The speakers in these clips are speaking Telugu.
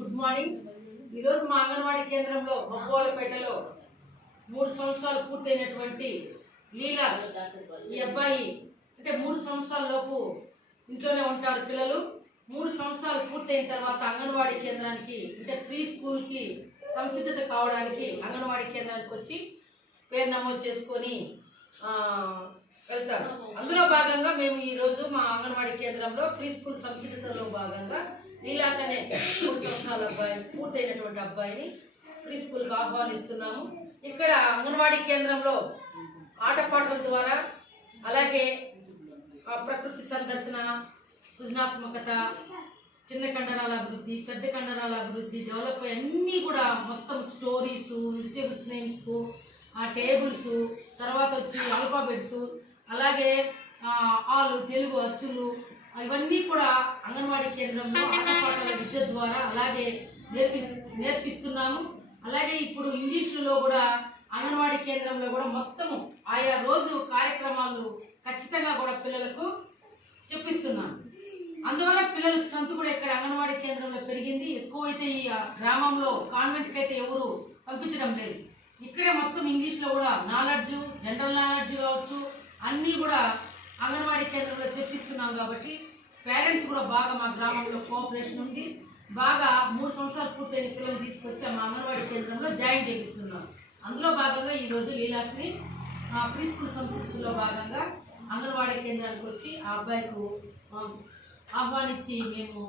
Good morning. ఈరోజు మా అంగన్వాడీ కేంద్రంలో బొబ్బోలపేటలో మూడు సంవత్సరాలు పూర్తయినటువంటి లీలా ఈ అబ్బాయి అంటే మూడు సంవత్సరాల లోపు ఇంట్లోనే ఉంటారు పిల్లలు. మూడు సంవత్సరాలు పూర్తయిన తర్వాత అంగన్వాడీ కేంద్రానికి అంటే ప్రీ స్కూల్కి సంసిద్ధత కావడానికి అంగన్వాడీ కేంద్రానికి వచ్చి పేరు నమోదు చేసుకొని వెళ్తారు. అందులో భాగంగా మేము ఈరోజు మా అంగన్వాడీ కేంద్రంలో ప్రీ స్కూల్ సంసిద్ధతలో భాగంగా నీలాష్ అనే మూడు సంవత్సరాల అబ్బాయి పూర్తయినటువంటి అబ్బాయిని ప్రీ స్కూల్కి ఆహ్వానిస్తున్నాము. ఇక్కడ అంగన్వాడీ కేంద్రంలో ఆటపాటల ద్వారా అలాగే ఆ ప్రకృతి సందర్శన సృజనాత్మకత చిన్న కండరాల అభివృద్ధి పెద్ద కండరాల అభివృద్ధి డెవలప్ అన్నీ కూడా మొత్తం స్టోరీస్ వెజిటేబుల్స్ నేమ్స్ ఆ టేబుల్స్ తర్వాత వచ్చి ఆల్ఫాబెట్స్ అలాగే ఆలు తెలుగు అచ్చులు ఇవన్నీ కూడా అంగన్వాడీ కేంద్రంలో ఆటపాటల విద్య ద్వారా అలాగే నేర్పి నేర్పిస్తున్నాము. అలాగే ఇప్పుడు ఇంగ్లీషులో కూడా అంగన్వాడీ కేంద్రంలో కూడా మొత్తము ఆయా రోజు కార్యక్రమాలు ఖచ్చితంగా కూడా పిల్లలకు చెప్పిస్తున్నాను అందువల్ల పిల్లల స్ట్రెంత్ కూడా ఇక్కడ అంగన్వాడీ కేంద్రంలో పెరిగింది. ఎక్కువైతే ఈ గ్రామంలో కాన్వెంట్కి అయితే ఎవరు పంపించడం లేదు. ఇక్కడే మొత్తం ఇంగ్లీష్లో కూడా నాలెడ్జ్ జనరల్ నాలెడ్జ్ కావచ్చు అన్నీ కూడా అంగన్వాడీ కేంద్రంలో చెప్పిస్తున్నాం కాబట్టి పేరెంట్స్ కూడా బాగా మా గ్రామంలో కోఆపరేషన్ ఉంది. బాగా మూడు సంవత్సరాలు పూర్తయిన పిల్లలు తీసుకొచ్చి మా అంగన్వాడీ కేంద్రంలో జాయిన్ చేపిస్తున్నాం. అందులో భాగంగా ఈరోజు లీలాస్ని ప్రీ స్కూల్ సంస్కృతిలో భాగంగా అంగన్వాడీ కేంద్రానికి వచ్చి ఆ అబ్బాయికు ఆహ్వానించి మేము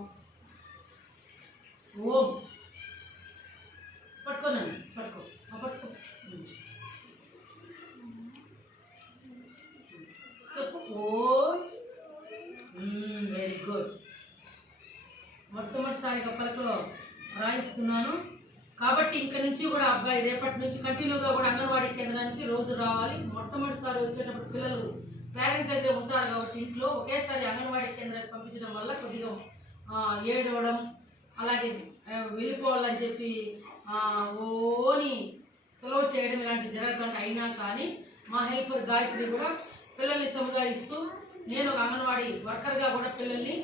ఓం వెరీ మొట్టమొదటిసారి మొట్టమొదటిసారిగా పలకలో రాయిస్తున్నాను. కాబట్టి ఇక్కడ నుంచి కూడా అబ్బాయి రేపటి నుంచి కంటిన్యూగా కూడా అంగన్వాడీ కేంద్రానికి రోజు రావాలి. మొట్టమొదటిసారి వచ్చేటప్పుడు పిల్లలు పేరెంట్స్ దగ్గర ఉంటారు కాబట్టి ఇంట్లో ఒకేసారి అంగన్వాడీ కేంద్రానికి పంపించడం వల్ల కొద్దిగా ఏడవడం అలాగే వెళ్ళిపోవాలని చెప్పి ఓని తొలవ చేయడం ఇలాంటివి జరగకుండా అయినా కానీ మా హెల్పర్ గాయత్రి కూడా పిల్లల్ని సముదాయిస్తూ నేను ఒక అంగన్వాడీ వర్కర్గా కూడా పిల్లల్ని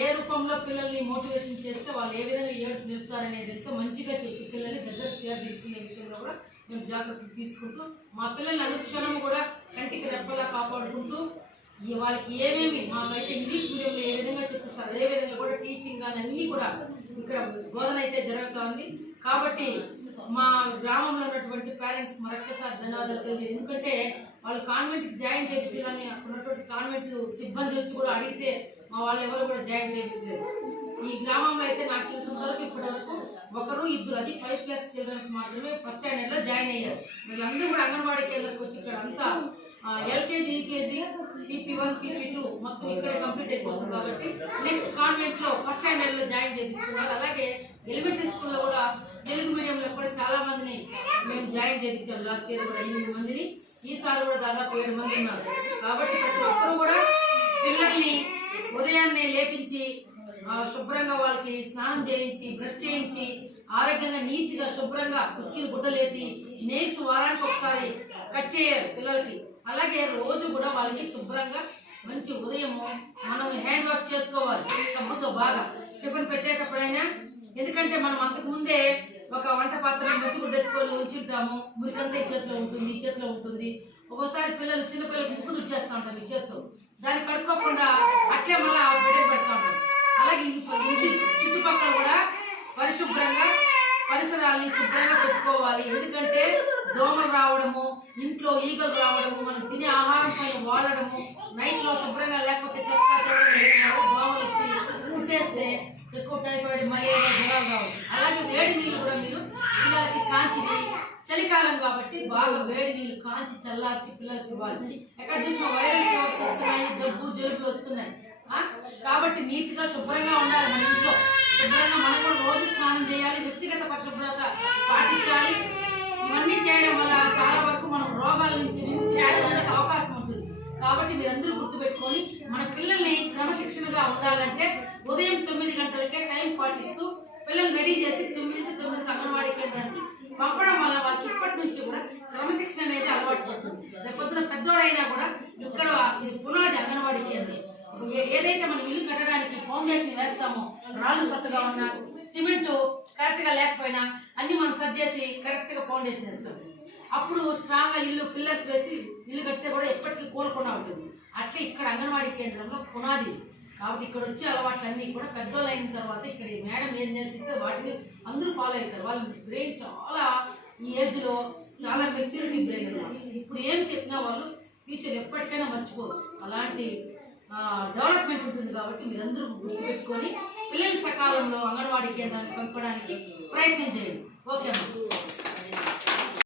ఏ రూపంలో పిల్లల్ని మోటివేషన్ చేస్తే వాళ్ళు ఏ విధంగా ఏడు నిలుపుతారనేది మంచిగా చెప్పి పిల్లల్ని దగ్గర చేర తీసుకునే విషయంలో కూడా మేము జాగ్రత్తలు తీసుకుంటూ మా పిల్లల్ని అనుక్షణం కూడా కంటికి రెప్పలా కాపాడుకుంటూ వాళ్ళకి ఏమేమి మాకైతే ఇంగ్లీష్ మీడియంలో ఏ విధంగా చెప్పిస్తారు అదే విధంగా కూడా టీచింగ్ కానీ అన్నీ కూడా ఇక్కడ బోధన అయితే జరుగుతూ ఉంది. కాబట్టి మా గ్రామంలో ఉన్నటువంటి పేరెంట్స్ మరొకసారి ధన్యవాదాలు తెలియదు ఎందుకంటే వాళ్ళు కాన్వెంట్కి జాయిన్ చేయించాలని ఉన్నటువంటి కాన్వెంట్ సిబ్బంది వచ్చి కూడా అడిగితే మా వాళ్ళు ఎవరు కూడా జాయిన్ చేయించలేదు ఈ గ్రామంలో అయితే నాకు తెలిసిన వరకు ఇప్పటి వరకు ఒకరు ఇద్దరు అది ఫైవ్ ప్లస్ చిల్డ్రన్స్ మాత్రమే ఫస్ట్ స్టాండర్డ్లో జాయిన్ అయ్యారు. వీళ్ళందరూ కూడా అంగన్వాడీ కేంద్రానికి వచ్చి ఇక్కడ అంతా LKG UKG PP one PP two మొత్తం ఇక్కడే కంప్లీట్ అయిపోతుంది కాబట్టి నెక్స్ట్ కాన్వెంట్లో ఫస్ట్ స్టాండర్డ్లో జాయిన్ చేపిస్తున్నారు. అలాగే ఎలిమెంటరీ స్కూల్లో కూడా తెలుగు మీడియంలో కూడా చాలా మందిని మేము జాయిన్ చేయించాం. లాస్ట్ ఇయర్ కూడా ఎనిమిది మందిని. ఈసారి కూడా దాదాపు ఏడు మంది ఉన్నారు. కాబట్టి ప్రతి ఒక్కరూ కూడా పిల్లల్ని ఉదయాన్నే లేపించి శుభ్రంగా వాళ్ళకి స్నానం చేయించి బ్రష్ చేయించి ఆరోగ్యంగా నీట్గా శుభ్రంగా ఉతికిన గుడ్డలేసి నెయిల్స్ వారానికి ఒకసారి కట్ చేయరు పిల్లలకి. అలాగే రోజు కూడా వాళ్ళకి శుభ్రంగా మంచి ఉదయం మనం హ్యాండ్ వాష్ చేసుకోవాలి. సబ్బుతో బాగా. టిఫిన్ పెట్టేటప్పుడైనా ఎందుకంటే మనం అంతకు ముందే ఒక వంట పాత్ర మసిగుడ్డ ఎత్తుకొని ఉంచుంటాము. మురికంతా ఈ చేతిలో ఉంటుంది ఈ చేతిలో ఉంటుంది. ఒక్కోసారి పిల్లలు చిన్నపిల్లలకు ముక్కు ఉంటారు ఉంటాం ఈ చేత్తో. దాన్ని పట్టుకోకుండా అట్లే మళ్ళీ ఆ బిడ్డలు పెడతా అలాగే ఇంటి చుట్టుపక్కల కూడా పరిశుభ్రంగా పరిసరాల్ని శుభ్రంగా పెట్టుకోవాలి. ఎందుకంటే దోమలు రావడము ఇంట్లో ఈగలు రావడము మనం తినే ఆహారం పైన వాడడము నైట్లో శుభ్రంగా లేకపోతే చెత్త చెదరం వేయడం వల్ల దోమలు వచ్చి కుట్టేస్తే ఎక్కువ టైఫాయిడ్ మలేరియా జ్వరాలు రావచ్చు అలాగే వేడి నీళ్ళు కూడా మీరు పిల్లలకి కాంచి చలికాలం కాబట్టి బాగా వేడి నీళ్ళు కాంచి చల్లార్చి పిల్లలకి ఇవ్వాలి. ఎక్కడ చూసినా వైరల్ ఫీవర్స్ వస్తున్నాయి జబ్బు జలుబులు వస్తున్నాయి. కాబట్టి నీట్గా శుభ్రంగా ఉండాలి మన ఇంట్లో. శుభ్రంగా మనం కూడా రోజు స్నానం చేయాలి వ్యక్తిగత పరిశుభ్రత పాటించాలి. ఇవన్నీ చేయడం వల్ల చాలా వరకు మనం రోగాల నుంచి విముక్తి అవకాశం ఉంటుంది. కాబట్టి మీరందరూ గుర్తుపెట్టుకొని మన పిల్లల్ని క్రమశిక్షణగా ఉండాలంటే ఉదయం తొమ్మిది గంటలకే టైం పాటిస్తూ తెలియజేసి తొమ్మిది చేసి అంగన్వాడీ కేంద్రానికి పంపడం వల్ల వాళ్ళకి ఇప్పటి నుంచి కూడా క్రమశిక్షణ అనేది అలవాటు పడుతుంది. పొద్దున పెద్దోడైనా కూడా ఇక్కడ ఇది పునాది అంగన్వాడీ కేంద్రం ఏదైతే మనం ఇల్లు కట్టడానికి ఫౌండేషన్ వేస్తామో రాళ్ళు సొట్టగా ఉన్నా సిమెంట్ కరెక్ట్గా లేకపోయినా అన్ని మనం సర్చ్ చేసి కరెక్ట్గా ఫౌండేషన్ వేస్తాం. అప్పుడు స్ట్రాంగ్గా ఇల్లు పిల్లర్స్ వేసి ఇల్లు కడితే కూడా ఎప్పటికీ కోలుకుండా ఉంటుంది. అట్లా ఇక్కడ అంగన్వాడీ కేంద్రంలో పునాది కాబట్టి ఇక్కడ వచ్చే అలవాట్లన్నీ కూడా పెద్దోళ్ళు అయిన తర్వాత ఇక్కడ ఈ మేడం ఏం నేర్పిస్తే వాటిని అందరూ ఫాలో అవుతారు వాళ్ళ బ్రెయిన్ చాలా ఈ ఏజ్లో చాలా మెచ్యూరిటీ బ్రెయిన్ ఇప్పుడు ఏం చెప్పినా వాళ్ళు ఫ్యూచర్ ఎప్పటికైనా మర్చిపోరు. అలాంటి డెవలప్మెంట్ ఉంటుంది కాబట్టి మీరందరూ గుర్తుపెట్టుకొని పిల్లలు సకాలంలో అంగన్వాడీ కేంద్రానికి పంపడానికి ప్రయత్నం చేయండి. ఓకే అమ్మా.